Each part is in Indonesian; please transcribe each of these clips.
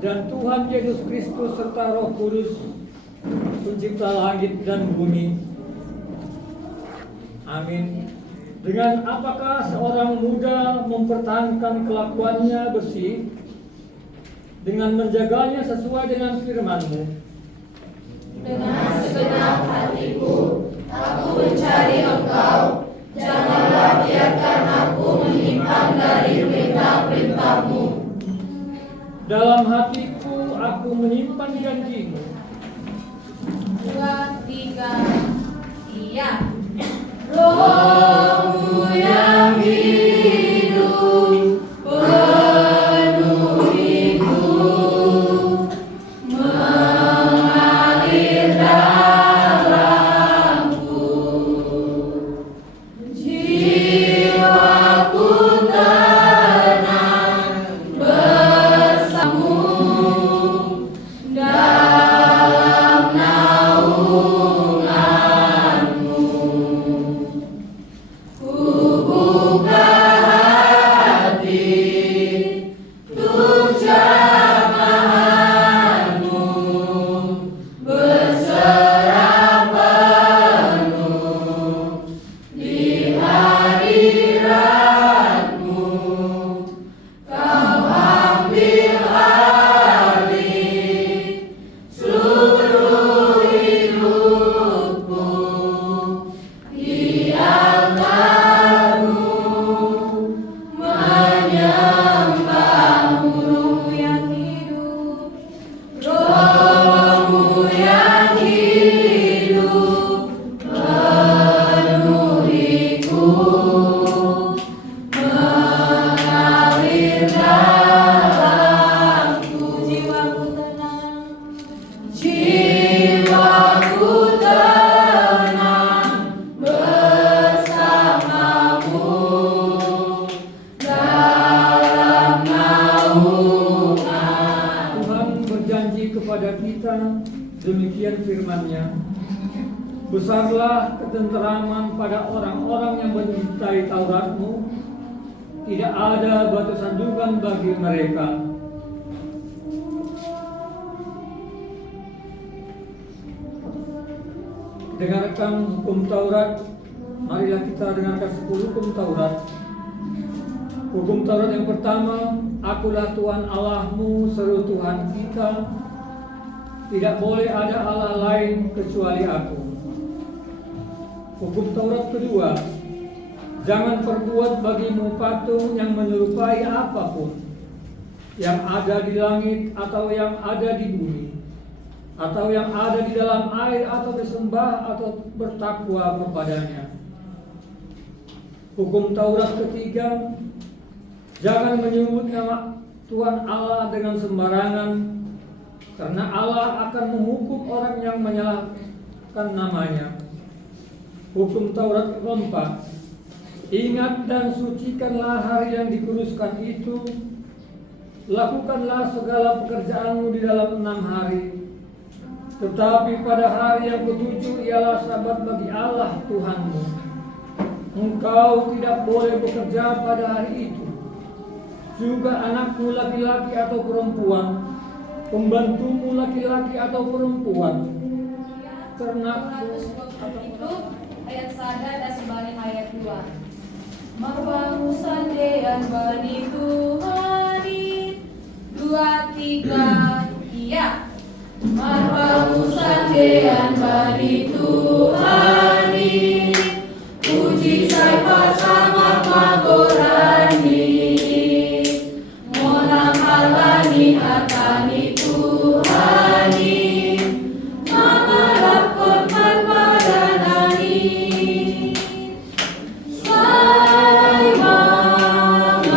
dan Tuhan Yesus Kristus serta Roh Kudus, pencipta langit dan bumi. Amin. Dengan apakah seorang muda mempertahankan kelakuannya bersih dengan menjaganya sesuai dengan firman-Mu? Dengan segenap hatiku, aku mencari Engkau. Janganlah biarkan aku menyimpang dari perintah-perintah-Mu. Dalam hatiku aku menyimpan janji-Mu. 2, 3, iya. Roh-Mu yang hidup penuhiku, mengalir dalamku. Jiwaku tenang bersamamu dalam naungan-Mu. Ku buka hati untuk jamahan-Mu, berserah penuh di hadirat-Mu. Kau ambil alih seluruh hidupku, di altar-Mu menyembah-Mu. Roh-Mu yang hidup, Roh-Mu yang hidup penuhiku, mengalir dalamku. Jiwaku tenang bersamamu dalam naungan. Tuhan berjanji kepada kita, demikian firman-Nya. Besarlah ketenteraman pada orang-orang yang mencintai Taurat-Mu, tidak ada batu sanjungan bagi mereka. Dengarkan hukum Taurat. Marilah kita dengarkan 10 hukum Taurat. Hukum Taurat yang pertama, akulah Tuhan Allahmu, seru Tuhan kita. Tidak boleh ada Allah lain kecuali aku. Hukum Taurat kedua, jangan perbuat bagimu patung yang menyerupai apapun yang ada di langit atau yang ada di bumi, atau yang ada di dalam air, atau disembah atau bertakwa kepadanya. Hukum Taurat ketiga, jangan menyebut nama Tuhan Allah dengan sembarangan, karena Allah akan menghukum orang yang menyalahkan namanya. Hukum Taurat keempat, ingat dan sucikanlah hari yang dikuduskan itu, lakukanlah segala pekerjaanmu di dalam 6 hari. Tetapi pada hari yang ketujuh ialah Sabat bagi Allah Tuhanmu. Engkau tidak boleh bekerja pada hari itu. Juga anakmu laki-laki atau perempuan, pembantumu laki-laki atau perempuan, ternakmu Itu ayat 1 dan sebalik ayat 2. Marwamu sandean bani Tuhani, 2, 3, iya. Marwamu sandean bani Tuhani, puji saya sama magorani, monang halani hatani Tuhani, mamarap korban padanani, say mamarap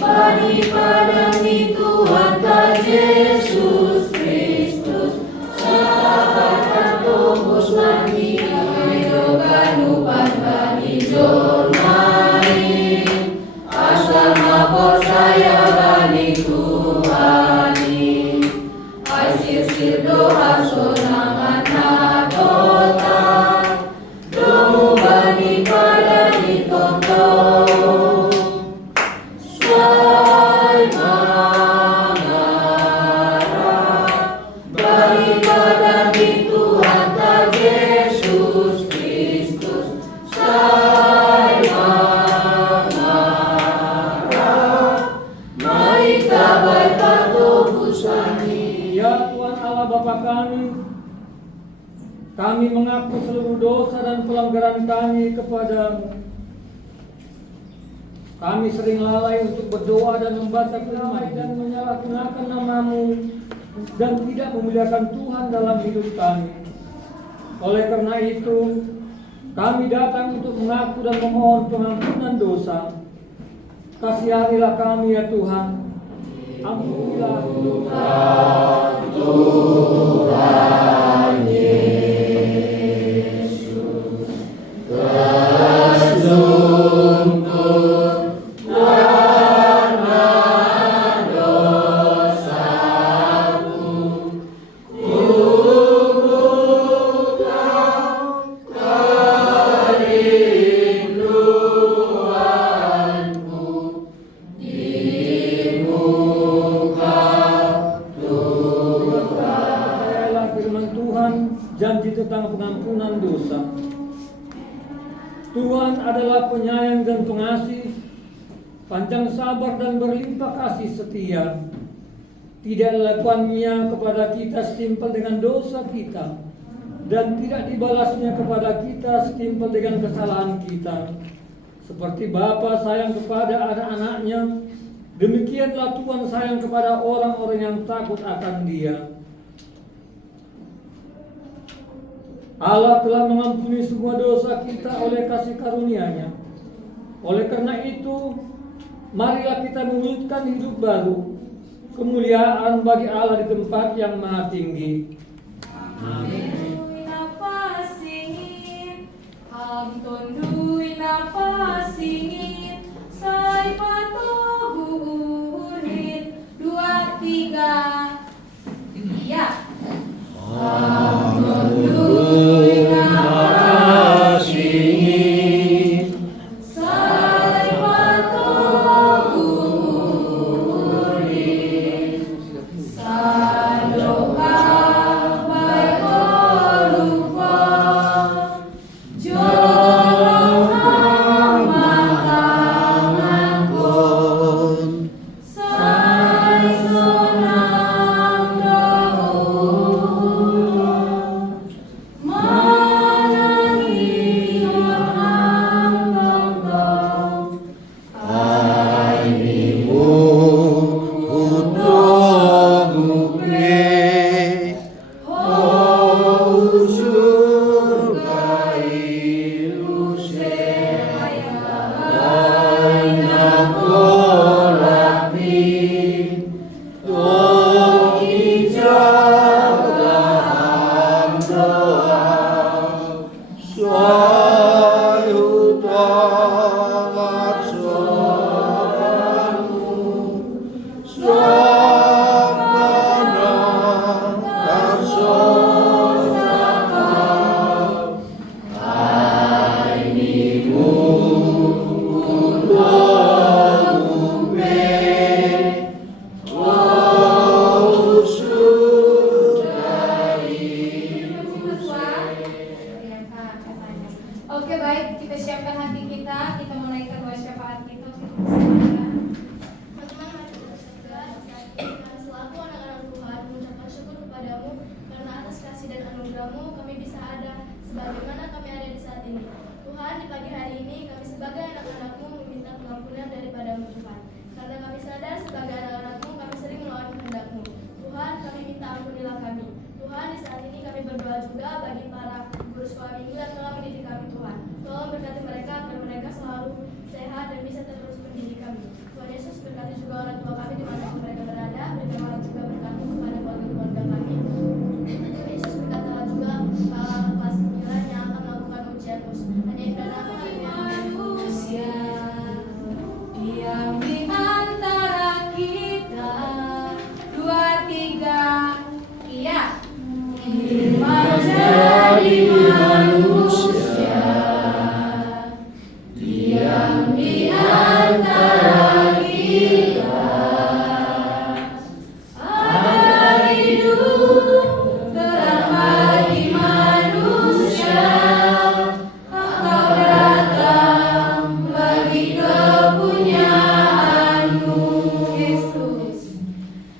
bani padani Tuhan ta Yesus Kristus, sahabat tobos nani ayogan upan bani jormai, asal mabor saya bani Tuhani, asir doa sonangan nakota, domu bani padani tonton, say Allah Bapa kami mengaku seluruh dosa dan pelanggaran kami kepadamu. Kami sering lalai untuk berdoa dan membaca firman dan menyalahgunakan namamu dan tidak memuliakan Tuhan dalam hidup kami. Oleh karena itu, kami datang untuk mengaku dan memohon pengampunan dosa. Kasihanilah kami ya Tuhan. Ampunilah dosa. Tuhan Yesus tersungkur karena dosaku. Kubuka kerinduanku di muka Tuhan. Percayalah firman Tuhan, janji tentang pengampunan dosa. Tuhan adalah penyayang dan pengasih, panjang sabar dan berlimpah kasih setia. Tidak lakukannya kepada kita setimpal dengan dosa kita, dan tidak dibalasnya kepada kita setimpal dengan kesalahan kita. Seperti Bapa sayang kepada anak-anaknya, demikianlah Tuhan sayang kepada orang-orang yang takut akan Dia. Allah telah mengampuni semua dosa kita oleh kasih karunia-Nya. Oleh karena itu, marilah kita mewujudkan hidup baru, kemuliaan bagi Allah di tempat yang maha tinggi. Amin. Oke, baik, kita siapkan hati kita mau naikkan doa syafaat kita. Teman-teman, mari kita berseru, kami selaku anak-anak Tuhan mengucapkan syukur kepadamu karena atas kasih dan anugerahmu kami bisa ada sebagaimana kami ada di saat ini. Tuhan, di pagi hari ini kami sebagai anak-anakmu meminta pengampunan daripadamu Tuhan. Karena kami sadar sebagai anak-anakmu kami sering melawan kehendakmu. Tuhan, kami minta ampunilah kami. Tuhan, di saat ini kami berdoa juga bagi para guru sekolah minggu yang telah mendidik kami Tuhan. Tolong berkati mereka agar mereka selalu sehat dan bisa terus mendidik kami. Tuhan Yesus, berkati juga orang tua kami di mana mereka berada, berikanlah juga berkati kepada keluarga kami. Tuhan Yesus, berkatilah juga kelas 9 yang akan melakukan ujian mus. Hanya di dalam Manusia diam di antara kita, 2, 3, iya. Menjadi manusia, diam di antara kita, ada hidup terang bagi manusia. Engkau datang bagi kepunyaanmu, Yesus,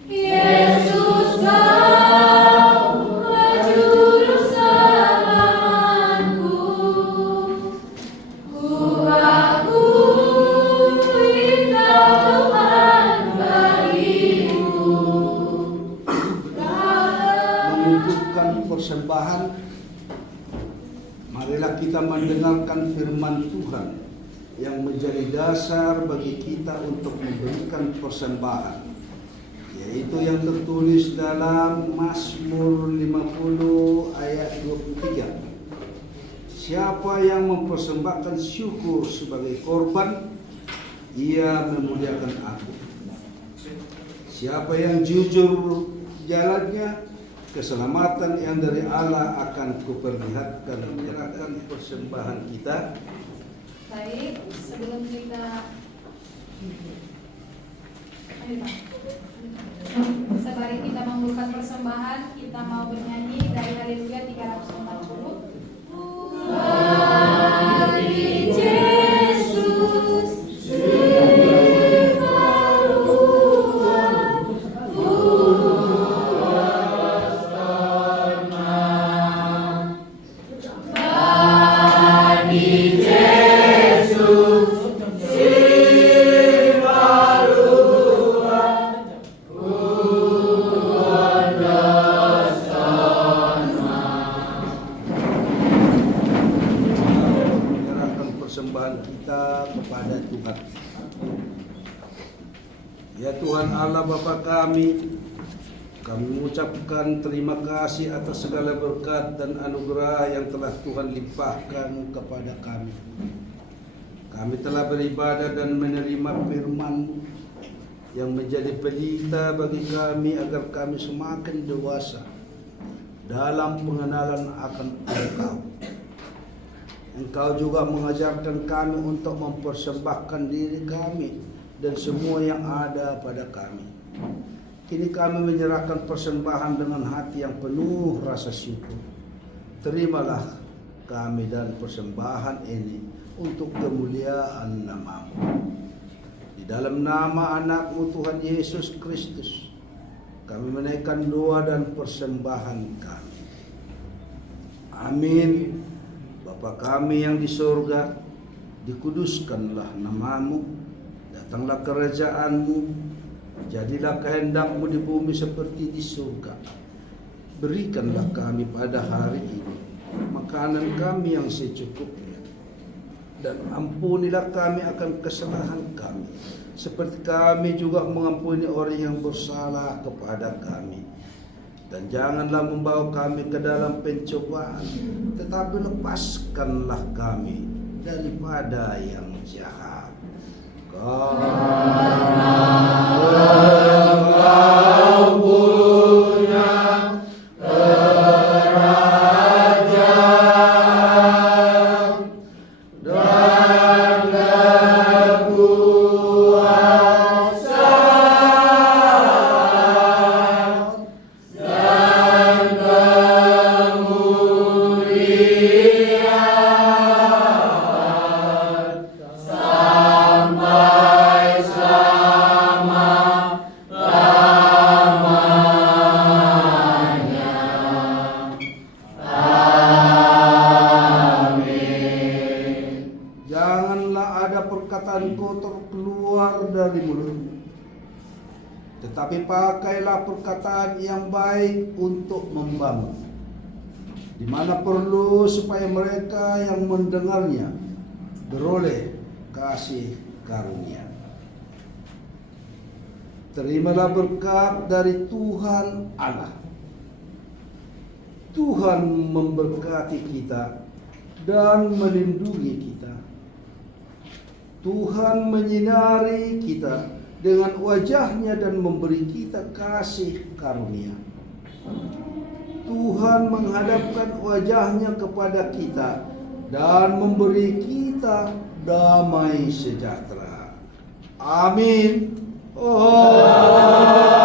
Yesus. menentukan persembahan, marilah kita mendengarkan firman Tuhan yang menjadi dasar bagi kita untuk memberikan persembahan, yaitu yang tertulis dalam Mazmur 50 ayat 23. Siapa yang mempersembahkan syukur sebagai korban, ia memuliakan aku. Siapa yang jujur jalannya, keselamatan yang dari Allah akan kuperlihatkan. Menyerahkan persembahan kita. Baik, sebelum kita sembari kita membuka persembahan, kita mau bernyanyi dari Haleluya 340. Bagi Yesus Allah Bapa kami mengucapkan terima kasih atas segala berkat dan anugerah yang telah Tuhan limpahkan kepada kami. Kami telah beribadah dan menerima firman-Mu yang menjadi pelita bagi kami agar kami semakin dewasa dalam pengenalan akan Engkau. Engkau juga mengajarkan kami untuk mempersembahkan diri kami dan semua yang ada pada kami. Kini kami menyerahkan persembahan dengan hati yang penuh rasa syukur. Terimalah kami dan persembahan ini untuk kemuliaan nama-Mu. Di dalam nama anak-Mu Tuhan Yesus Kristus, kami menaikkan doa dan persembahan kami. Amin. Bapa kami yang di surga, dikuduskanlah nama-Mu. Datanglah kerajaan-Mu, jadilah kehendak-Mu di bumi seperti di surga. Berikanlah kami pada hari ini makanan kami yang secukupnya, dan ampunilah kami akan kesalahan kami, seperti kami juga mengampuni orang yang bersalah kepada kami. Dan janganlah membawa kami ke dalam pencobaan, tetapi lepaskanlah kami daripada yang jahat. Karena Engkau punya kerajaan dan kekuasaan dan kemuliaan sampai selama-lamanya. Amin. Janganlah ada perkataan kotor keluar dari mulutmu, tetapi pakailah perkataan yang baik untuk membangun, di mana perlu, supaya mereka yang mendengarnya beroleh kasih karunia. Terimalah berkat dari Tuhan Allah. Tuhan memberkati kita dan melindungi kita. Tuhan menyinari kita dengan wajah-Nya dan memberi kita kasih karunia. Tuhan menghadapkan wajah-Nya kepada kita dan memberi kita damai sejahtera. Amin. Oh.